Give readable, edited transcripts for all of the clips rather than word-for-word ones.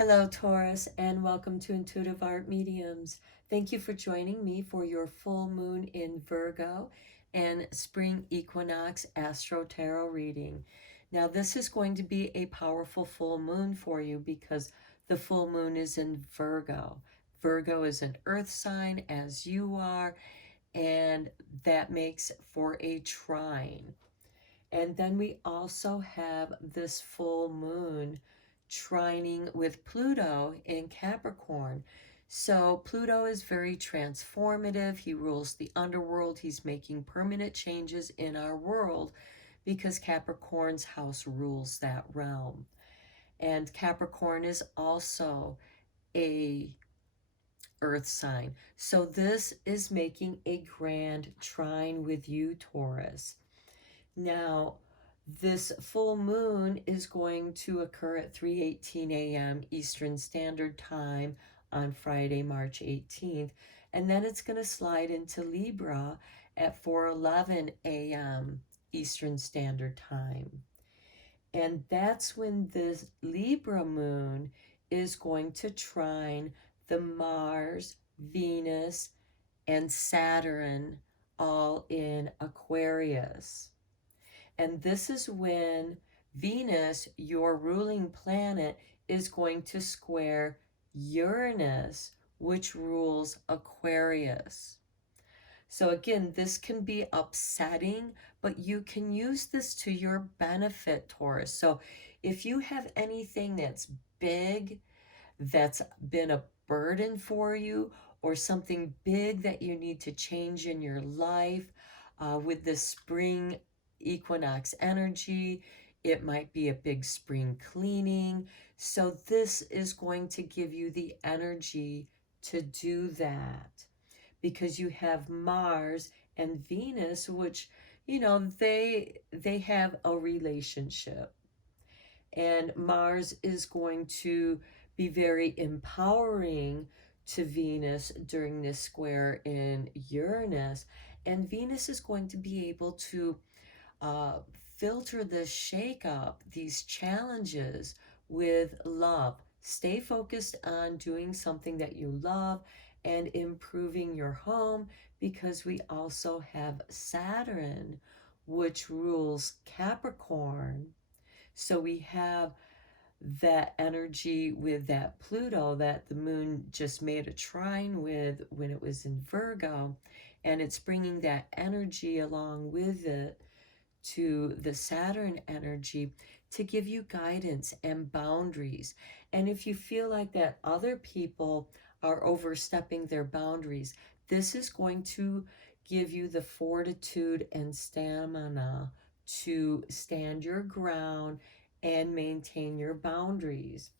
Hello, Taurus, and welcome to Intuitive Art Mediums. Thank you for joining me for your full moon in Virgo and spring equinox Astro-Tarot reading. Now, this is going to be a powerful full moon for you because the full moon is in Virgo. Virgo is an earth sign, as you are, and that makes for a trine. And then we also have this full moon trining with Pluto in Capricorn. So Pluto is very transformative. He rules the underworld. He's making permanent changes in our world because Capricorn's house rules that realm. And Capricorn is also a earth sign. So this is making a grand trine with you, Taurus. Now, this full moon is going to occur at 3:18 a.m. Eastern Standard Time on Friday, March 18th, and then it's going to slide into Libra at 4:11 a.m. Eastern Standard Time. And that's when this Libra moon is going to trine the Mars, Venus, and Saturn all in Aquarius. And this is when Venus, your ruling planet, is going to square Uranus, which rules Aquarius. So again, this can be upsetting, but you can use this to your benefit, Taurus. So if you have anything that's big, that's been a burden for you, or something big that you need to change in your life, with this spring equinox energy, it might be a big spring cleaning. So this is going to give you the energy to do that because you have Mars and Venus, which, they have a relationship. And Mars is going to be very empowering to Venus during this square in Uranus. And Venus is going to be able to uh, filter this shakeup, these challenges with love. Stay focused on doing something that you love and improving your home because we also have Saturn, which rules Capricorn. So we have that energy with that Pluto that the moon just made a trine with when it was in Virgo, and it's bringing that energy along with it to the Saturn energy to give you guidance and boundaries. And if you feel like that other people are overstepping their boundaries, this is going to give you the fortitude and stamina to stand your ground and maintain your boundaries.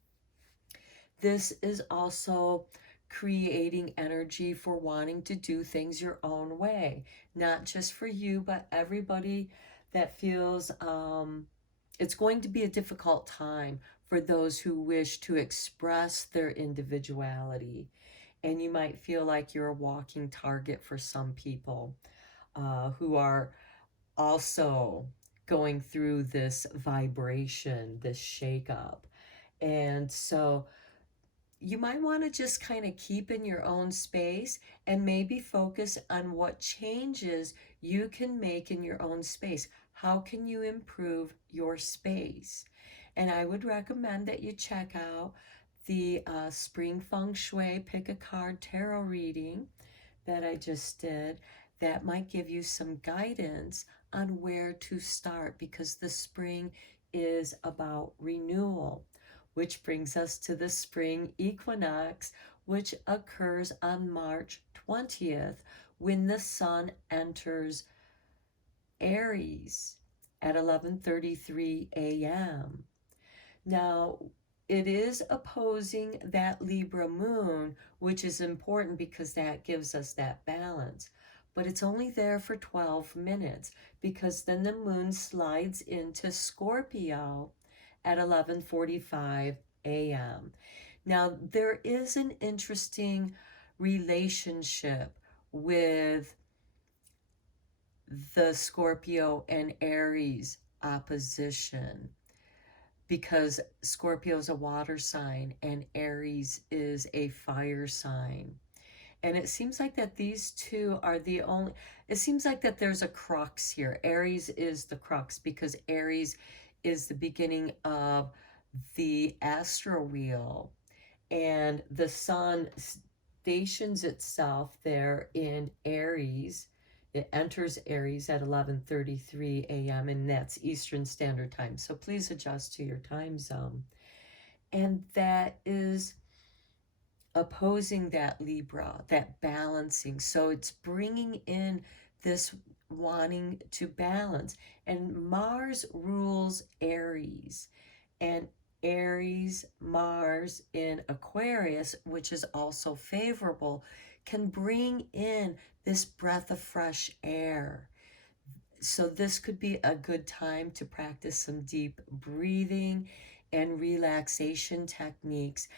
This is also creating energy for wanting to do things your own way, not just for you, but everybody that feels it's going to be a difficult time for those who wish to express their individuality. And you might feel like you're a walking target for some people who are also going through this vibration, this shakeup. And so you might want to just kind of keep in your own space and maybe focus on what changes you can make in your own space. How can you improve your space? And I would recommend that you check out the Spring Feng Shui Pick a Card Tarot reading that I just did. That might give you some guidance on where to start because the spring is about renewal. Which brings us to the spring equinox, which occurs on March 20th when the sun enters Aries at 11:33 a.m. Now, it is opposing that Libra moon, which is important because that gives us that balance. But it's only there for 12 minutes because then the moon slides into Scorpio at 11:45 a.m. Now, there is an interesting relationship with the Scorpio and Aries opposition because Scorpio is a water sign and Aries is a fire sign. And it seems like that these two are the only, it seems like that there's a crux here. Aries is the crux because Aries is the beginning of the astro wheel, and the sun stations itself there in Aries. It enters Aries at 11:33 a.m. and that's Eastern Standard Time. So please adjust to your time zone. And that is opposing that Libra, that balancing. So it's bringing in this wanting to balance. And Mars rules Aries. And Aries, Mars in Aquarius, which is also favorable, can bring in this breath of fresh air. So this could be a good time to practice some deep breathing and relaxation techniques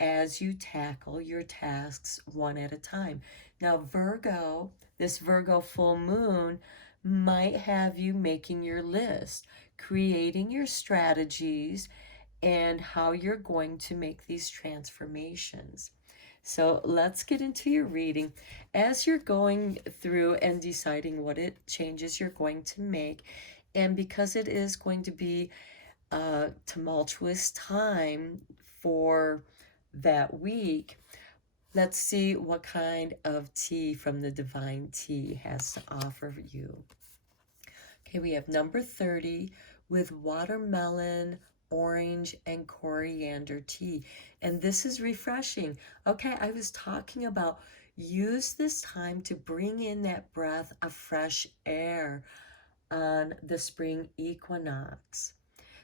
as you tackle your tasks one at a time. Now, Virgo, this Virgo full moon might have you making your list, creating your strategies, and how you're going to make these transformations. So let's get into your reading. As you're going through and deciding what changes you're going to make, and because it is going to be a tumultuous time for that week, let's see what kind of tea from the Divine Tea has to offer you. Okay, we have number 30 with watermelon, orange, and coriander tea. And this is refreshing. Okay, I was talking about use this time to bring in that breath of fresh air on the spring equinox.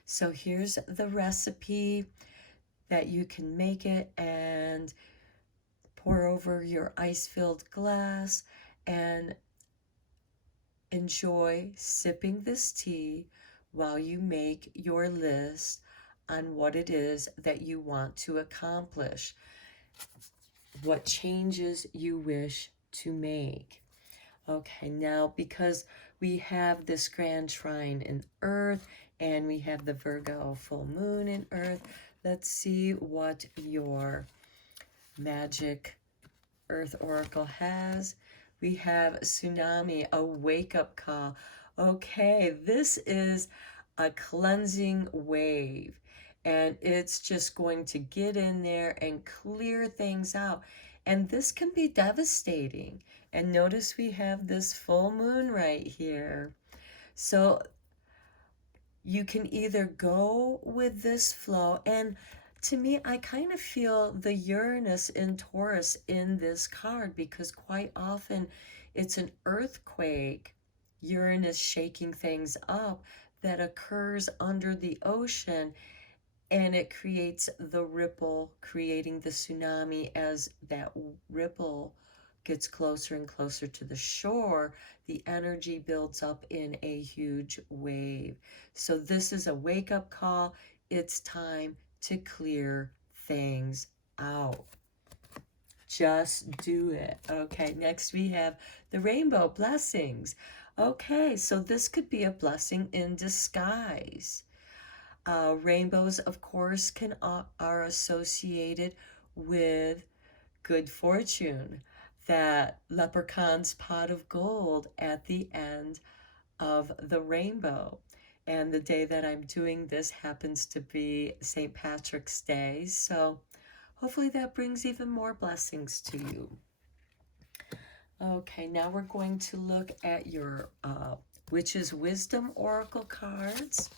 So here's the recipe that you can make it and pour over your ice-filled glass and enjoy sipping this tea while you make your list on what it is that you want to accomplish, what changes you wish to make. Okay, now because we have this grand trine in Earth and we have the Virgo full moon in Earth, let's see what your magic Earth Oracle has. We have tsunami, a wake-up call. Okay, this is a cleansing wave, and it's just going to get in there and clear things out. And this can be devastating. And notice we have this full moon right here. So you can either go with this flow, and to me, I kind of feel the Uranus in Taurus in this card because quite often it's an earthquake, Uranus shaking things up, that occurs under the ocean, and it creates the ripple, creating the tsunami. As that ripple gets closer and closer to the shore, the energy builds up in a huge wave. So this is a wake-up call. It's time to clear things out. Just do it. Okay, next we have the rainbow blessings. Okay, so this could be a blessing in disguise. Rainbows, of course, are associated with good fortune. That leprechaun's pot of gold at the end of the rainbow. And the day that I'm doing this happens to be St. Patrick's Day. So hopefully that brings even more blessings to you. Okay, now we're going to look at your Witch's Wisdom Oracle cards.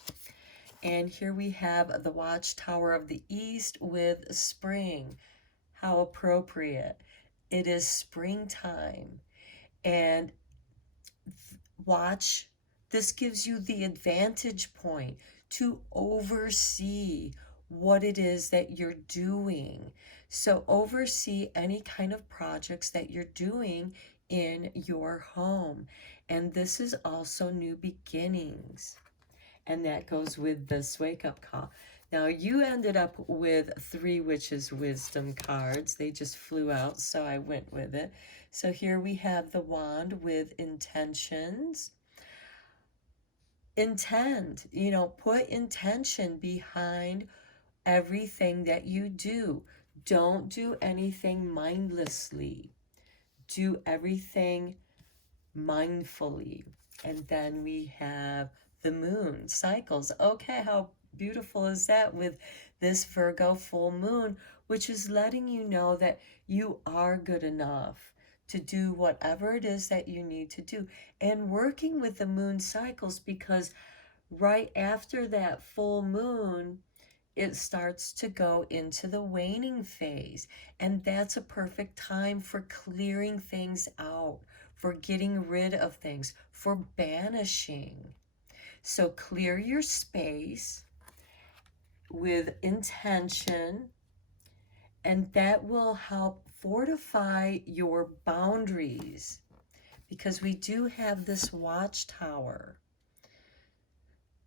And here we have the Watchtower of the East with spring. How appropriate. It is springtime. And watch, this gives you the advantage point to oversee what it is that you're doing. So oversee any kind of projects that you're doing in your home. And this is also new beginnings. And that goes with this wake-up call. Now, you ended up with 3 Witches' Wisdom cards. They just flew out, so I went with it. So here we have the Wand with intentions. intend, you know, put intention behind everything that you do. Don't do anything mindlessly. Do everything mindfully. And then we have the moon cycles. Okay, how beautiful is that with this Virgo full moon, which is letting you know that you are good enough to do whatever it is that you need to do. And working with the moon cycles, because right after that full moon, it starts to go into the waning phase. And that's a perfect time for clearing things out, for getting rid of things, for banishing. So clear your space with intention, and that will help fortify your boundaries, because we do have this watchtower.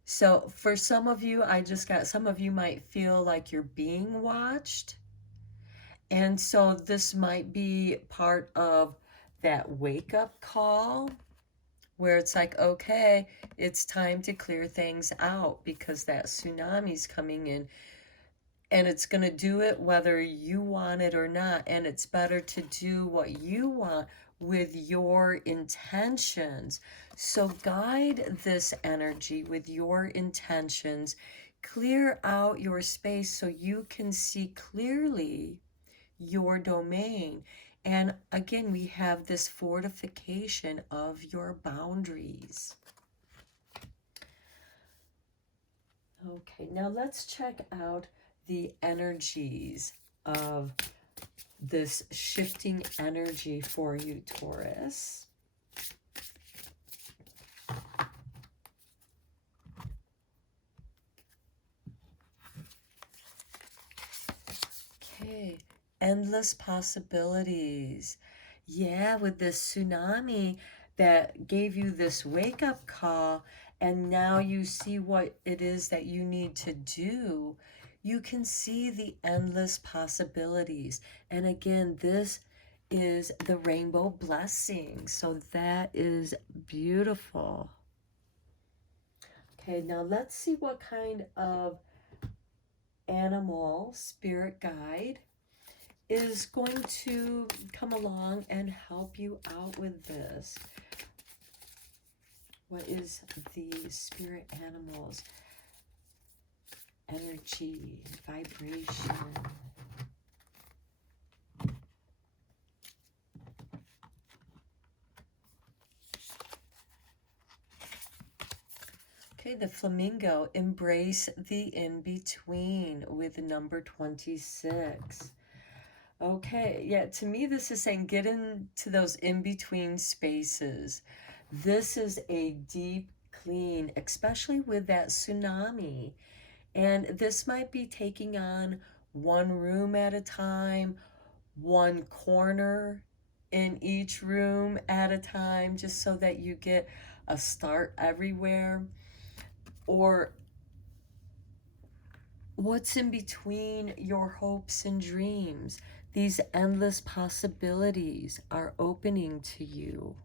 So for some of you, some of you might feel like you're being watched. And so this might be part of that wake up call where it's like, okay, it's time to clear things out because that tsunami's coming in, and it's going to do it whether you want it or not. And it's better to do what you want with your intentions. So guide this energy with your intentions. Clear out your space so you can see clearly your domain. And again, we have this fortification of your boundaries. Okay, now let's check out the energies of this shifting energy for you, Taurus. Okay, endless possibilities. Yeah, with this tsunami that gave you this wake-up call, and now you see what it is that you need to do. You can see the endless possibilities. And again, this is the rainbow blessing. So that is beautiful. Okay, now let's see what kind of animal, spirit guide, is going to come along and help you out with this. What is the spirit animal's energy, vibration? Okay, the flamingo, embrace the in-between with number 26. Okay, yeah, to me this is saying get into those in-between spaces. This is a deep clean, especially with that tsunami. And this might be taking on one room at a time, one corner in each room at a time, just so that you get a start everywhere. Or what's in between your hopes and dreams? These endless possibilities are opening to you.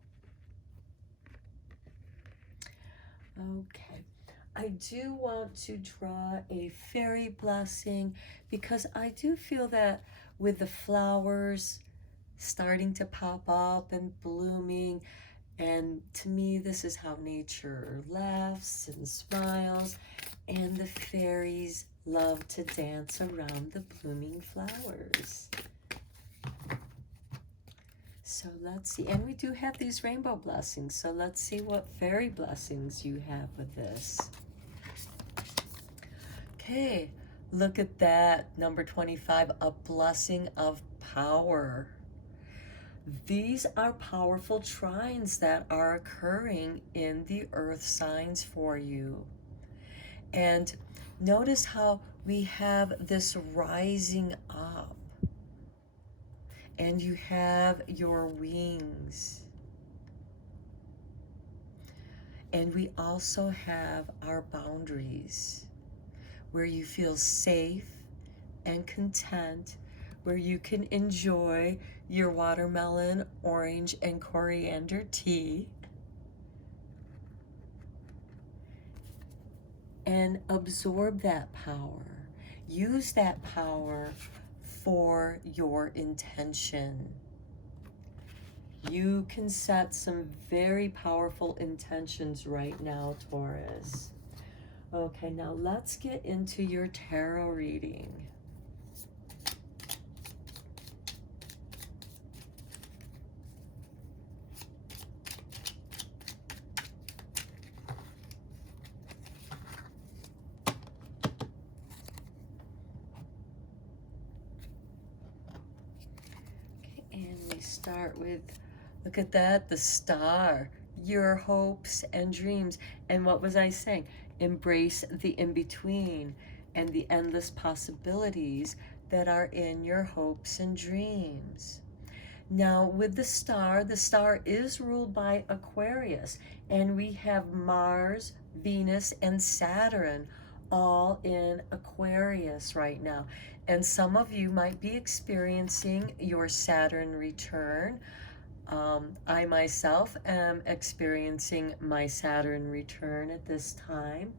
Okay, I do want to draw a fairy blessing because I do feel that with the flowers starting to pop up and blooming, and to me this is how nature laughs and smiles, and the fairies love to dance around the blooming flowers. So let's see, and we do have these rainbow blessings, so let's see what fairy blessings you have with this. Okay, look at that, number 25, a blessing of power. These are powerful trines that are occurring in the earth signs for you. And notice how we have this rising up. And you have your wings. And we also have our boundaries, where you feel safe and content, where you can enjoy your watermelon, orange, and coriander tea. and absorb that power. Use that power for your intention. You can set some very powerful intentions right now, Taurus. Okay, now let's get into your tarot reading. And we start with, look at that, the star, your hopes and dreams. And what was I saying? Embrace the in-between and the endless possibilities that are in your hopes and dreams. Now, with the star is ruled by Aquarius, and we have Mars, Venus, and Saturn all in Aquarius right now. And some of you might be experiencing your Saturn return. I myself am experiencing my Saturn return at this time.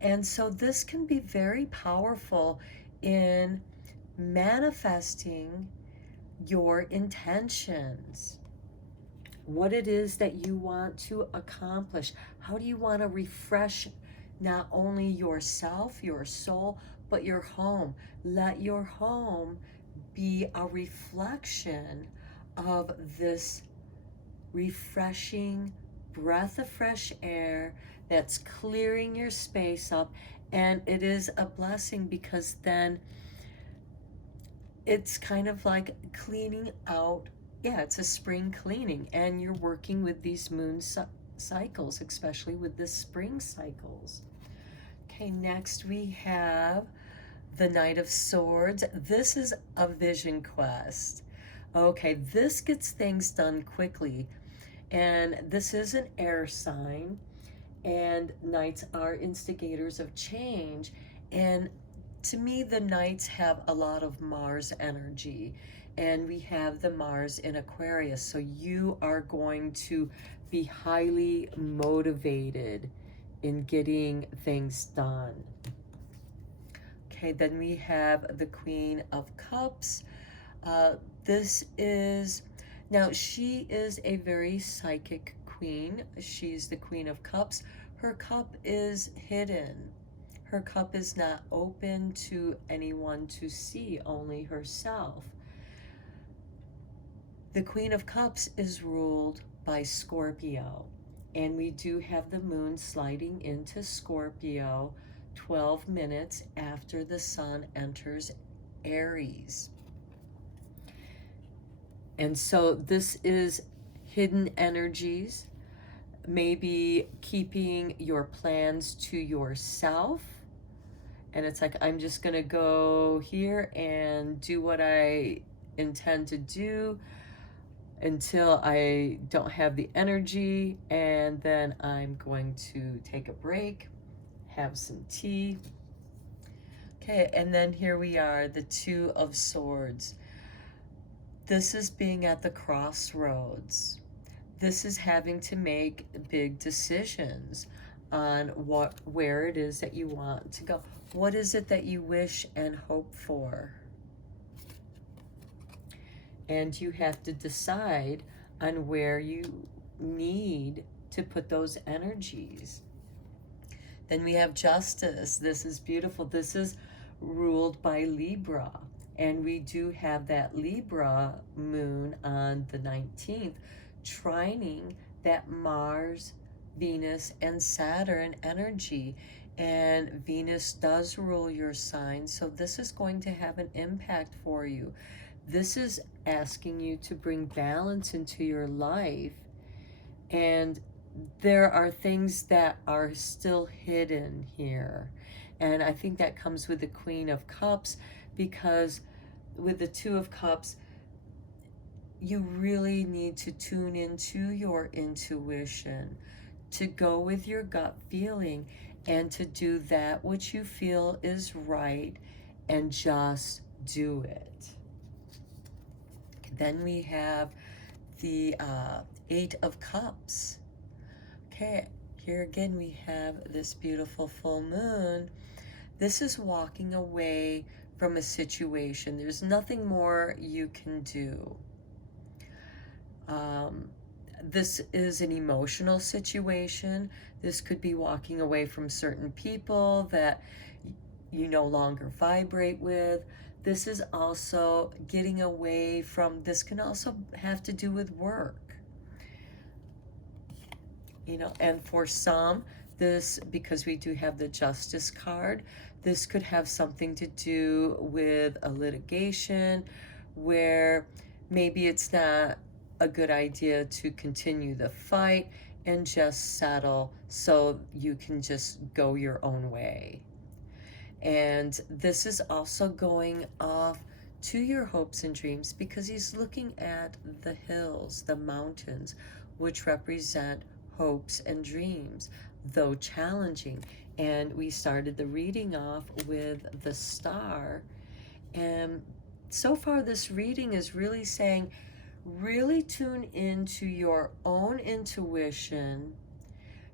And so this can be very powerful in manifesting your intentions, what it is that you want to accomplish. How do you want to refresh not only yourself, your soul, but your home? Let your home be a reflection of this refreshing breath of fresh air that's clearing your space up. And it is a blessing because then it's kind of like cleaning out. Yeah, it's a spring cleaning, and you're working with these moon cycles, especially with the spring cycles. Okay, next we have the Knight of Swords. This is a vision quest. Okay, this gets things done quickly, and this is an air sign, and knights are instigators of change. And to me, the knights have a lot of Mars energy, and we have the Mars in Aquarius. So you are going to be highly motivated in getting things done. Okay, then we have the Queen of Cups. This is, now she is a very psychic queen. She's the Queen of Cups. Her cup is hidden. Her cup is not open to anyone to see, only herself. The Queen of Cups is ruled by Scorpio, and we do have the moon sliding into Scorpio 12 minutes after the sun enters Aries. And so this is hidden energies, maybe keeping your plans to yourself. And it's like, I'm just going to go here and do what I intend to do until I don't have the energy. And then I'm going to take a break, have some tea. Okay, and then here we are, the Two of Swords. This is being at the crossroads. This is having to make big decisions on where it is that you want to go. What is it that you wish and hope for? And you have to decide on where you need to put those energies. Then we have Justice. This is beautiful. This is ruled by Libra. And we do have that Libra moon on the 19th, trining that Mars, Venus, and Saturn energy. And Venus does rule your sign, so this is going to have an impact for you. This is asking you to bring balance into your life. And there are things that are still hidden here. And I think that comes with the Queen of Cups, because with the Two of Cups, you really need to tune into your intuition, to go with your gut feeling, and to do that which you feel is right, and just do it. Then we have the Eight of Cups. Okay, Here again, we have this beautiful full moon. This is walking away from a situation. There's nothing more you can do. This is an emotional situation. This could be walking away from certain people that you no longer vibrate with. This is also getting away from, this can also have to do with work. You know, and for some, this, because we do have the Justice card, this could have something to do with a litigation where maybe it's not a good idea to continue the fight and just settle so you can just go your own way. And this is also going off to your hopes and dreams because he's looking at the hills, the mountains, which represent hopes and dreams, though challenging. And we started the reading off with the star. And so far, this reading is really saying, really tune into your own intuition,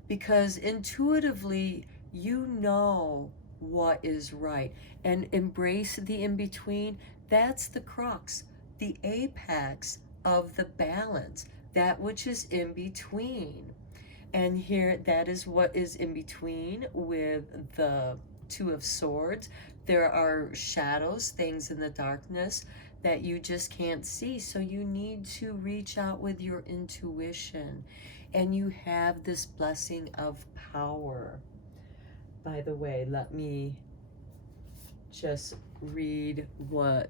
because intuitively, you know what is right, and embrace the in-between. That's the crux, the apex of the balance, that which is in between. And here, that is what is in between with the Two of Swords. There are shadows, things in the darkness that you just can't see. So you need to reach out with your intuition. And you have this blessing of power. By the way, let me just read what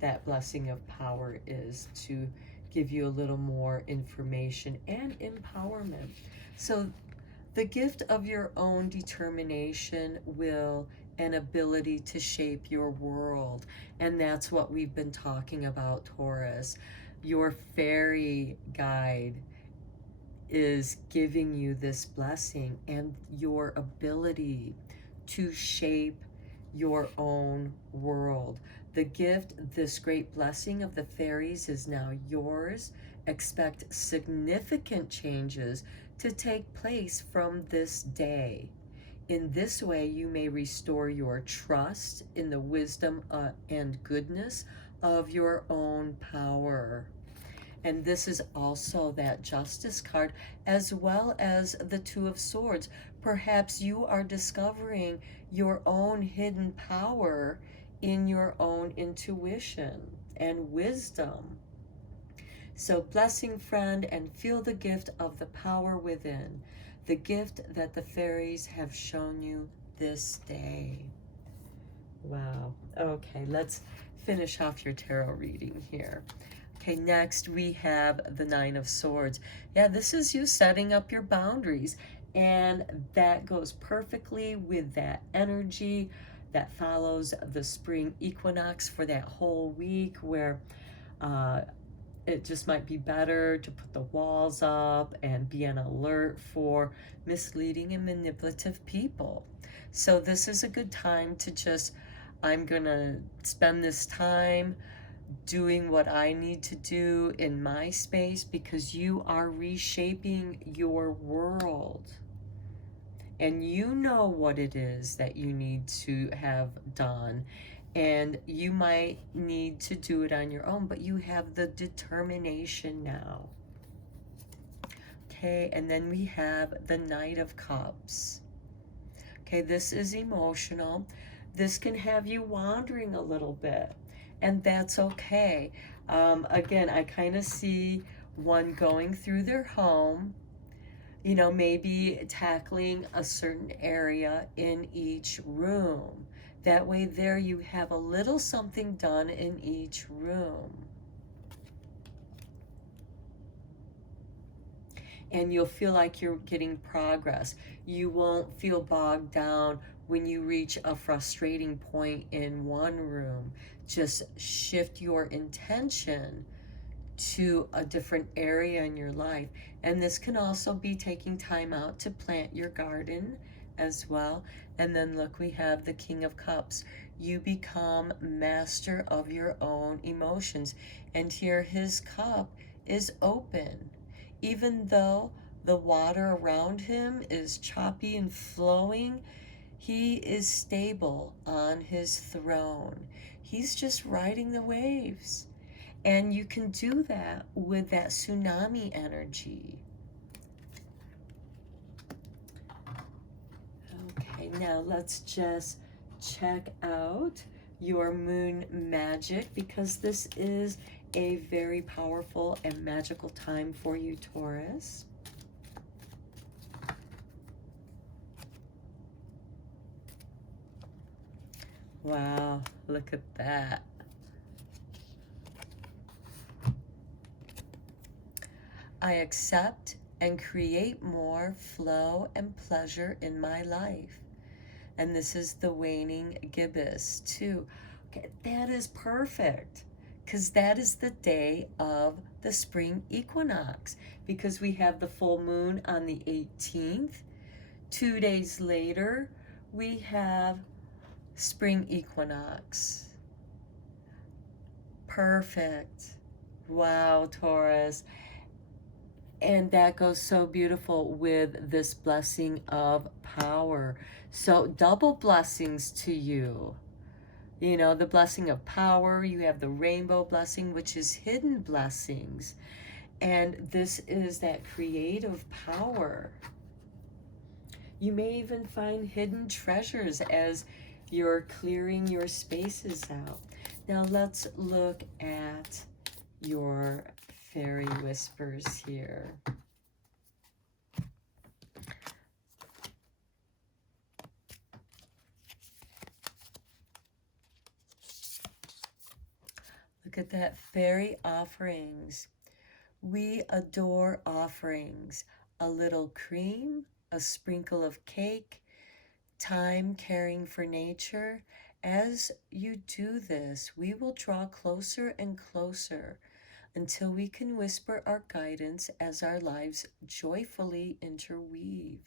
that blessing of power is to give you a little more information and empowerment. So the gift of your own determination, will, and ability to shape your world. And that's what we've been talking about, Taurus. Your fairy guide is giving you this blessing and your ability to shape your own world. The gift, this great blessing of the fairies, is now yours. Expect significant changes to take place from this day. In this way, you may restore your trust in the wisdom and goodness of your own power. And this is also that Justice card, as well as the Two of Swords. Perhaps you are discovering your own hidden power in your own intuition and wisdom. So blessing, friend, and feel the gift of the power within, the gift that the fairies have shown you this day. Wow. Okay, let's finish off your tarot reading here. Okay, next we have the Nine of Swords. Yeah, this is you setting up your boundaries, and that goes perfectly with that energy that follows the spring equinox for that whole week, where it just might be better to put the walls up and be on alert for misleading and manipulative people. So this is a good time to just, I'm gonna spend this time doing what I need to do in my space, because you are reshaping your world. And you know what it is that you need to have done. And you might need to do it on your own, but you have the determination now. Okay, and then we have the Knight of Cups. Okay, this is emotional. This can have you wandering a little bit, and that's okay. Again, I kind of see one going through their home, you know, maybe tackling a certain area in each room. That way there you have a little something done in each room. And you'll feel like you're getting progress. You won't feel bogged down when you reach a frustrating point in one room. Just shift your intention to a different area in your life. And this can also be taking time out to plant your garden as well. And then look, we have the King of Cups. You become master of your own emotions. And here his cup is open. Even though The water around him is choppy and flowing. He is stable on his throne. He's just riding the waves. And you can do that with that tsunami energy. Okay, now let's just check out your moon magic, because this is a very powerful and magical time for you, Taurus. Wow, look at that. I accept and create more flow and pleasure in my life. And this is the waning gibbous too. Okay, that is perfect, because that is the day of the spring equinox, because we have the full moon on the 18th. 2 days later, we have spring equinox. Perfect. Wow, Taurus. And that goes so beautiful with this blessing of power. So double blessings to you. You know, the blessing of power. You have the rainbow blessing, which is hidden blessings. And this is that creative power. You may even find hidden treasures as you're clearing your spaces out. Now let's look at your fairy whispers here. Look at that, fairy offerings. We adore offerings. A little cream, a sprinkle of cake, time caring for nature. As you do this, we will draw closer and closer until we can whisper our guidance as our lives joyfully interweave.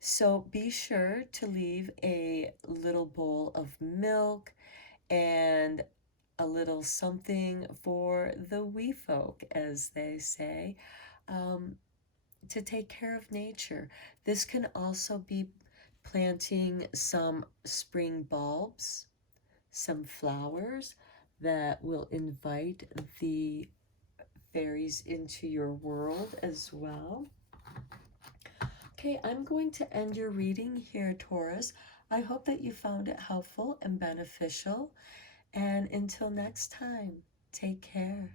So be sure to leave a little bowl of milk and a little something for the wee folk, as they say, to take care of nature. This can also be planting some spring bulbs, some flowers that will invite the fairies into your world as well. Okay, I'm going to end your reading here, Taurus. I hope that you found it helpful and beneficial. And until next time, take care.